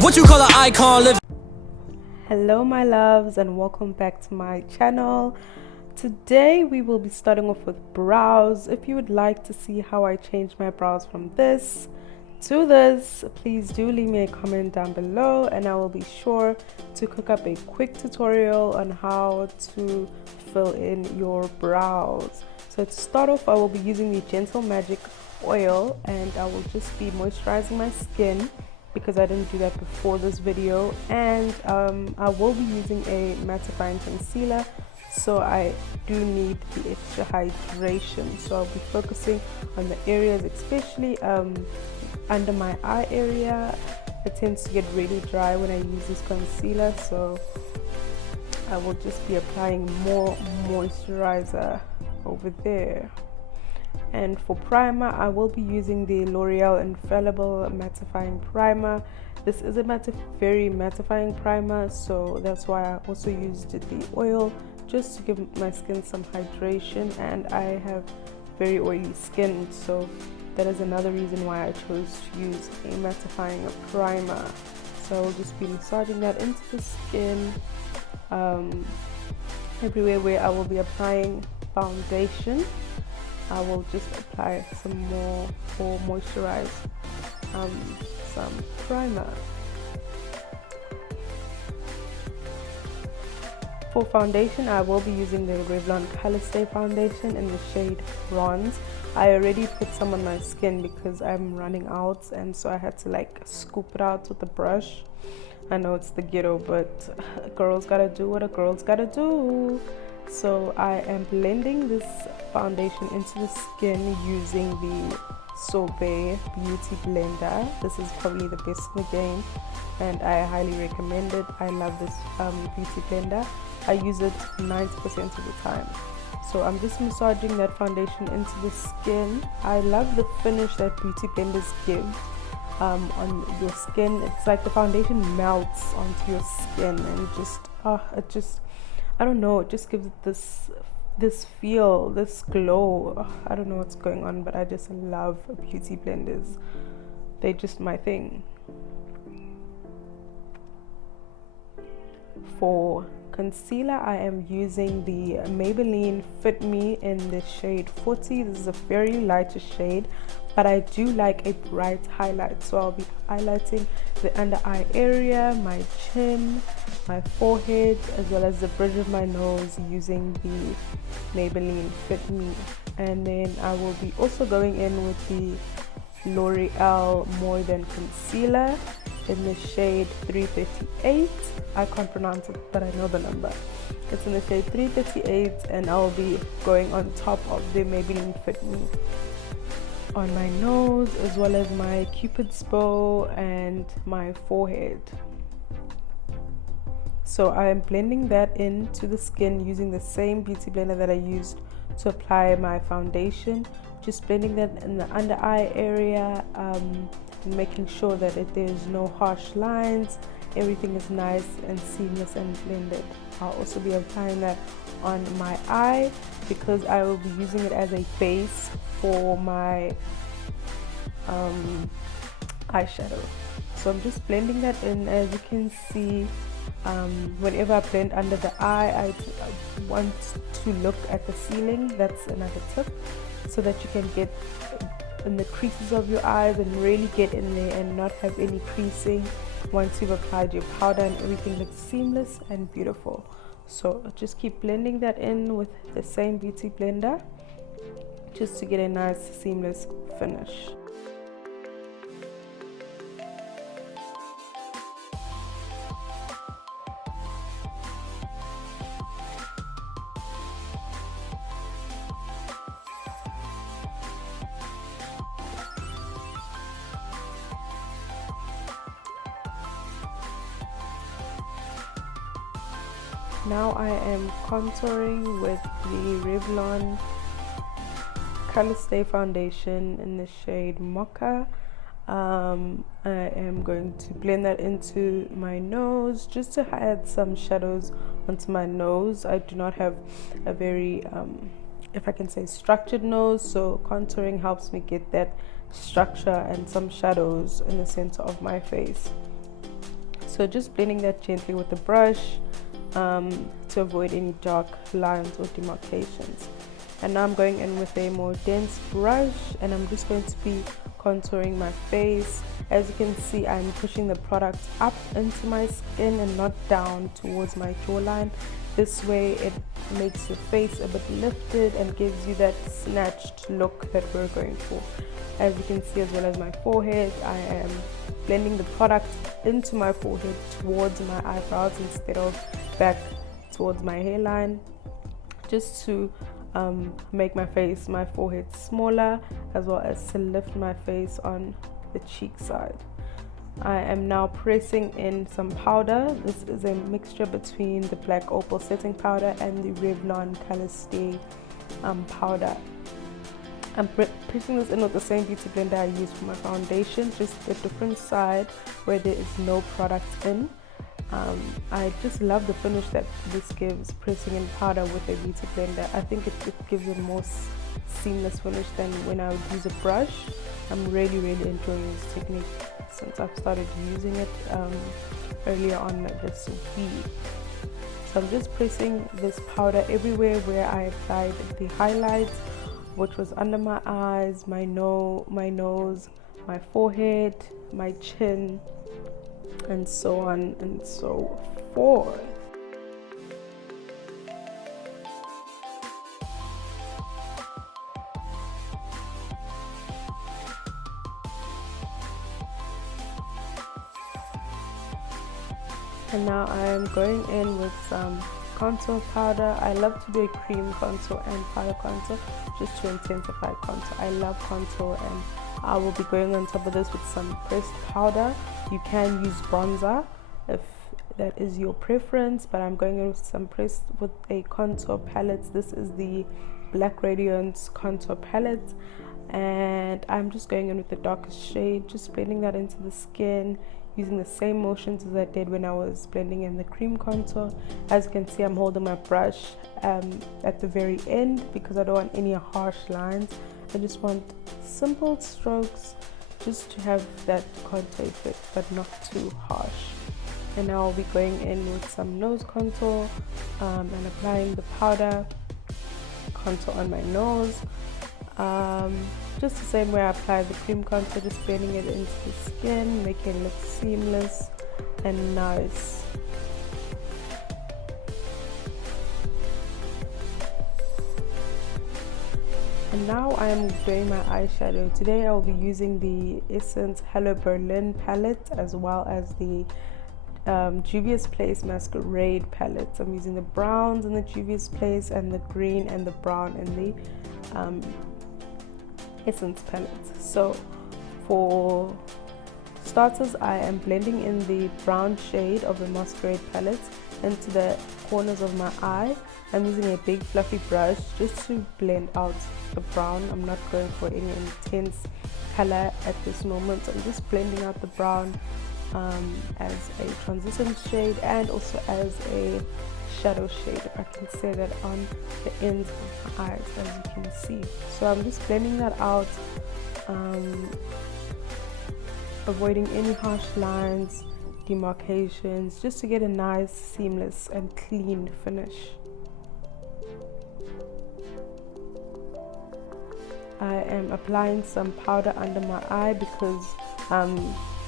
What you call an icon live. Hello my loves and welcome back to my channel. Today we will be starting off with brows. If you would like to see how I change my brows from this to this, please do leave me a comment down below and I will be sure to cook up a quick tutorial on how to fill in your brows. So to start off, I will be using the Gentle Magic oil and I will just be moisturizing my skin because I didn't do that before this video, and I will be using a mattifying concealer, so I do need the extra hydration. So I'll be focusing on the areas, especially under my eye area. It tends to get really dry when I use this concealer, so I will just be applying more moisturizer over there. And for primer, I will be using the L'Oreal Infallible Mattifying Primer. This is a very mattifying primer, so that's why I also used the oil, just to give my skin some hydration, and I have very oily skin, so that is another reason why I chose to use a mattifying primer. So I will just be massaging that into the skin, everywhere where I will be applying foundation. I will just apply some more or moisturize some primer. For foundation, I will be using the Revlon Color Stay foundation in the shade Bronze. I already put some on my skin because I'm running out, and so I had to like scoop it out with the brush. I know it's the ghetto, but a girl's gotta do what a girl's gotta do. So I am blending this foundation into the skin using the Sorbet Beauty Blender. This is probably the best in the game and I highly recommend it. I love this beauty blender. I use it 90% of the time. So I'm just massaging that foundation into the skin. I love the finish that beauty blenders give on your skin. It's like the foundation melts onto your skin and just I don't know, it just gives it this feel, this glow. I don't know what's going on, but I just love beauty blenders. They're just my thing. For concealer, I am using the Maybelline Fit Me in the shade 40. This is a very lighter shade, but I do like a bright highlight, so I'll be highlighting the under eye area, my chin, my forehead, as well as the bridge of my nose using the Maybelline Fit Me. And then I will be also going in with the L'Oreal More Than Concealer in the shade 338. I can't pronounce it, but I know the number. It's in the shade 338, and I'll be going on top of the Maybelline Fit Me on my nose, as well as my cupid's bow and my forehead. So I am blending that into the skin using the same beauty blender that I used to apply my foundation. Just blending that in the under eye area, and making sure that there's no harsh lines. Everything is nice and seamless and blended. I'll also be applying that on my eye because I will be using it as a base for my eyeshadow. So I'm just blending that in. As you can see, whenever I blend under the eye, I want to look at the ceiling. That's another tip, so that you can get in the creases of your eyes and really get in there and not have any creasing once you've applied your powder, and everything looks seamless and beautiful. So just keep blending that in with the same beauty blender just to get a nice seamless finish. Now I am contouring with the Revlon Color Stay foundation in the shade Mocha. I am going to blend that into my nose just to add some shadows onto my nose. I do not have a very if I can say structured nose, so contouring helps me get that structure and some shadows in the center of my face. So just blending that gently with the brush to avoid any dark lines or demarcations. And now I'm going in with a more dense brush, and I'm just going to be contouring my face. As you can see, I'm pushing the product up into my skin and not down towards my jawline. This way it makes your face a bit lifted and gives you that snatched look that we're going for. As you can see, as well as my forehead, I am blending the product into my forehead towards my eyebrows instead of back towards my hairline, just to make my forehead smaller, as well as to lift my face on the cheek side. I am now pressing in some powder. This is a mixture between the black opal setting powder and the Revlon Color Stay powder. I'm pressing this in with the same beauty blender I used for my foundation, just a different side where there is no product in. I just love the finish that this gives, pressing in powder with a beauty blender. I think it gives a more seamless finish than when I would use a brush. I'm really enjoying this technique since I've started using it earlier on this week. So I'm just pressing this powder everywhere where I applied the highlights, which was under my eyes, my nose, my forehead, my chin, and so on and so forth. And now I am going in with some contour powder. I love to do a cream contour and powder contour just to intensify contour. I love contour, and I will be going on top of this with some pressed powder. You can use bronzer if that is your preference, but I'm going in with some pressed with a contour palette. This is the Black Radiance contour palette, and I'm just going in with the darkest shade, just blending that into the skin using the same motions as I did when I was blending in the cream contour. As you can see, I'm holding my brush at the very end because I don't want any harsh lines. I just want simple strokes just to have that contour effect, but not too harsh. And now I'll be going in with some nose contour and applying the powder contour on my nose. Just the same way I apply the cream contour, just blending it into the skin, making it look seamless and nice. And now I am doing my eyeshadow. Today I will be using the Essence Hello Berlin palette, as well as the Juvia's Place Masquerade palette. I'm using the browns in the Juvia's Place and the green and the brown in the Essence palette. So for starters, I am blending in the brown shade of the Masquerade palette into the corners of my eye. I'm using a big fluffy brush just to blend out the brown. I'm not going for any intense color at this moment. I'm just blending out the brown as a transition shade and also as a shadow shade, if I can say that, on the ends of my eyes, as you can see. So I'm just blending that out, avoiding any harsh lines, demarcations, just to get a nice, seamless and clean finish. I am applying some powder under my eye because I'm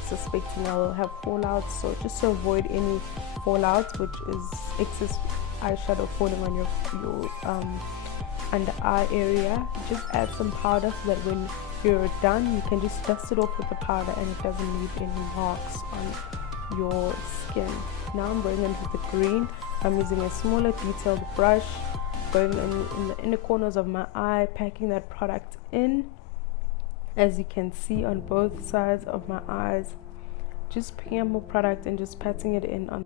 suspecting I will have fallouts, so just to avoid any fallouts, which is excess eyeshadow falling on your under eye area, just add some powder so that when you're done you can just dust it off with the powder and it doesn't leave any marks on your skin. Now I'm going in with the green. I'm using a smaller detailed brush, going in the inner corners of my eye, packing that product in, as you can see, on both sides of my eyes, just picking up more product and just patting it in on.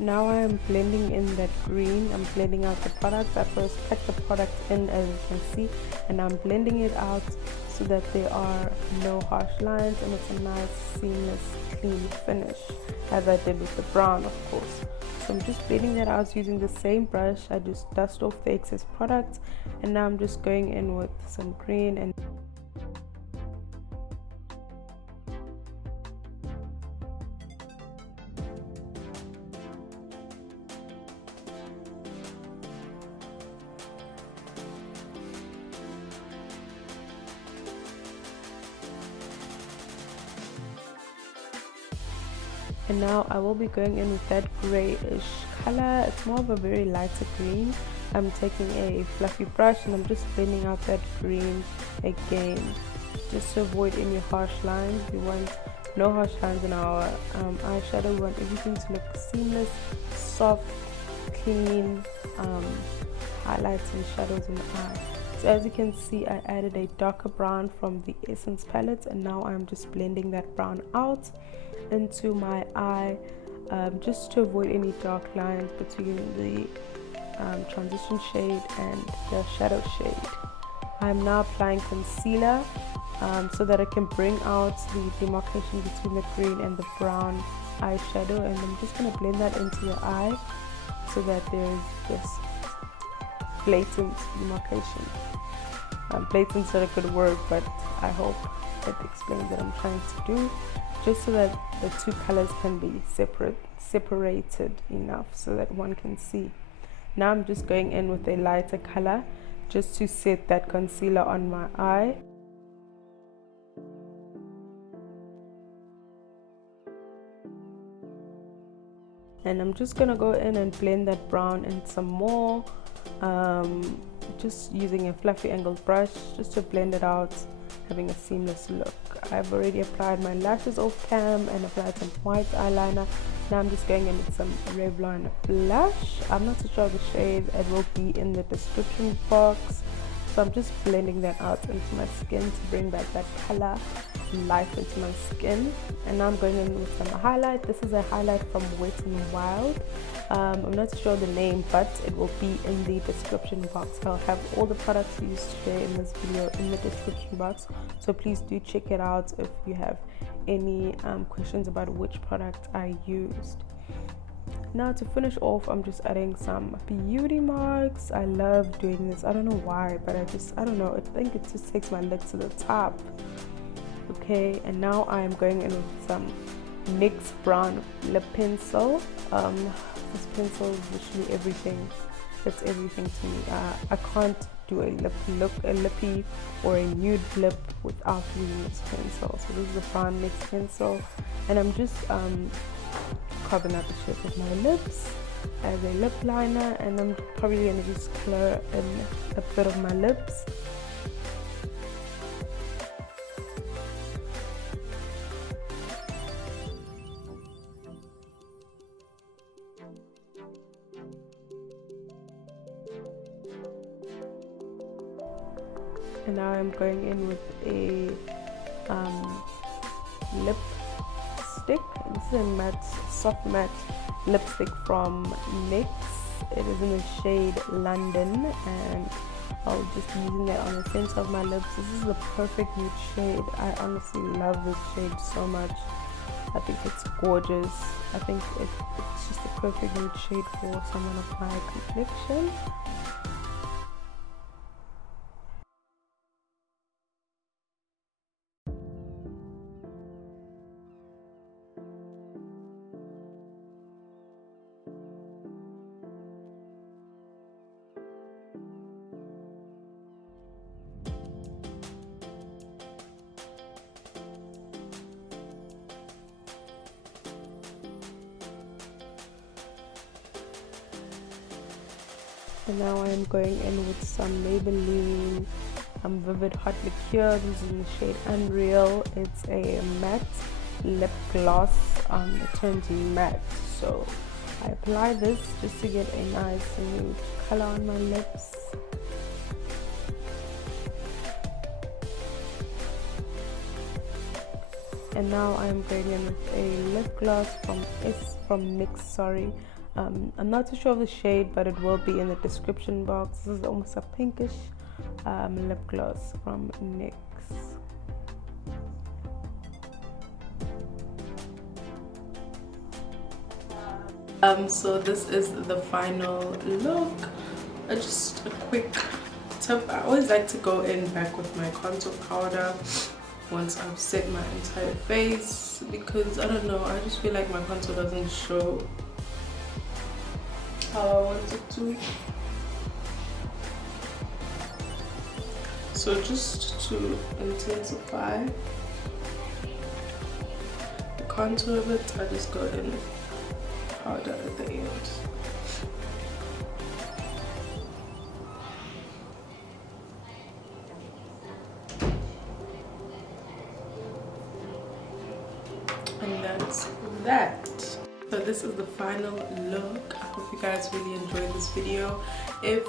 Now I am blending in that green. I'm blending out the product. I first packed the product in, as you can see, and I'm blending it out so that there are no harsh lines and it's a nice seamless clean finish, as I did with the brown, of course. So I'm just blending that out using the same brush. I just dust off the excess product, and now I'm just going in with some green and now I will be going in with that grayish color. It's more of a very lighter green. I'm taking a fluffy brush and I'm just blending out that green again, just to avoid any harsh lines. We want no harsh lines in our eyeshadow. We want everything to look seamless, soft, clean, highlights and shadows in the eye. So as you can see, I added a darker brown from the Essence palette, and now I'm just blending that brown out into my eye, just to avoid any dark lines between the transition shade and the shadow shade. I'm now applying concealer so that I can bring out the demarcation between the green and the brown eyeshadow, and I'm just going to blend that into your eye so that there's this blatant demarcation. Blatant's not a good word, but I hope it explains what I'm trying to do, just so that the two colors can be separated enough so that one can see. Now I'm just going in with a lighter color just to set that concealer on my eye. And I'm just gonna go in and blend that brown in some more, just using a fluffy angled brush just to blend it out, having a seamless look. I've already applied my lashes off cam and applied some white eyeliner. Now I'm just going in with some Revlon blush. I'm not so sure of the shade, it will be in the description box. So I'm just blending that out into my skin to bring back that color life into my skin. And now I'm going in with some highlight. This is a highlight from Wet n Wild. I'm not sure the name, but it will be in the description box. I'll have all the products used today in this video in the description box, so please do check it out if you have any questions about which product I used. Now to finish off, I'm just adding some beauty marks. I love doing this. I don't know why, but I don't know, I think it just takes my look to the top. Okay, and now I'm going in with some NYX brown lip pencil. This pencil is literally everything. It's everything to me. I can't do a lippy or a nude lip without using this pencil. So this is a brown NYX pencil, and I'm just carving out the shape of my lips as a lip liner, and I'm probably going to just color in a bit of my lips. And now I'm going in with a lipstick. This is a matte, soft matte lipstick from NYX. It is in the shade London, and I'll just be using that on the center of my lips. This is the perfect nude shade. I honestly love this shade so much. I think it's gorgeous. I think it's just the perfect nude shade for someone of my complexion. And now I'm going in with some Maybelline Vivid Hot Liqueur. This is in the shade Unreal. It's a matte lip gloss. It turns matte, so I apply this just to get a nice nude color on my lips. And now I'm going in with a lip gloss from NYX, sorry. I'm not too sure of the shade, but it will be in the description box. This is almost a pinkish lip gloss from NYX. So this is the final look. Just a quick tip, I always like to go in back with my contour powder once I've set my entire face, because I don't know, I just feel like my contour doesn't show how I want it to. So just to intensify the contour of it, I just go in powder at the end. And that's that. So this is the final look. I hope you guys really enjoyed this video. If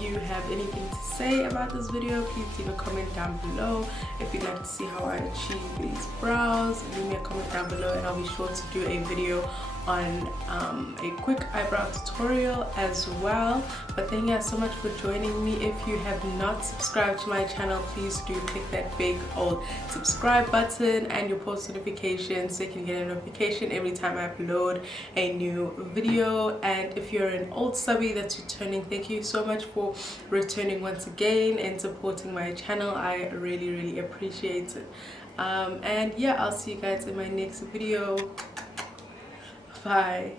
you have anything to say about this video, please leave a comment down below. If you'd like to see how I achieve these brows, leave me a comment down below, and I'll be sure to do a video on a quick eyebrow tutorial as well. But thank you guys so much for joining me. If you have not subscribed to my channel, please do click that big old subscribe button and your post notifications so you can get a notification every time I upload a new video. And if you're an old subby that's returning, thank you so much for returning once again and supporting my channel. I really appreciate it. And yeah, I'll see you guys in my next video. Bye.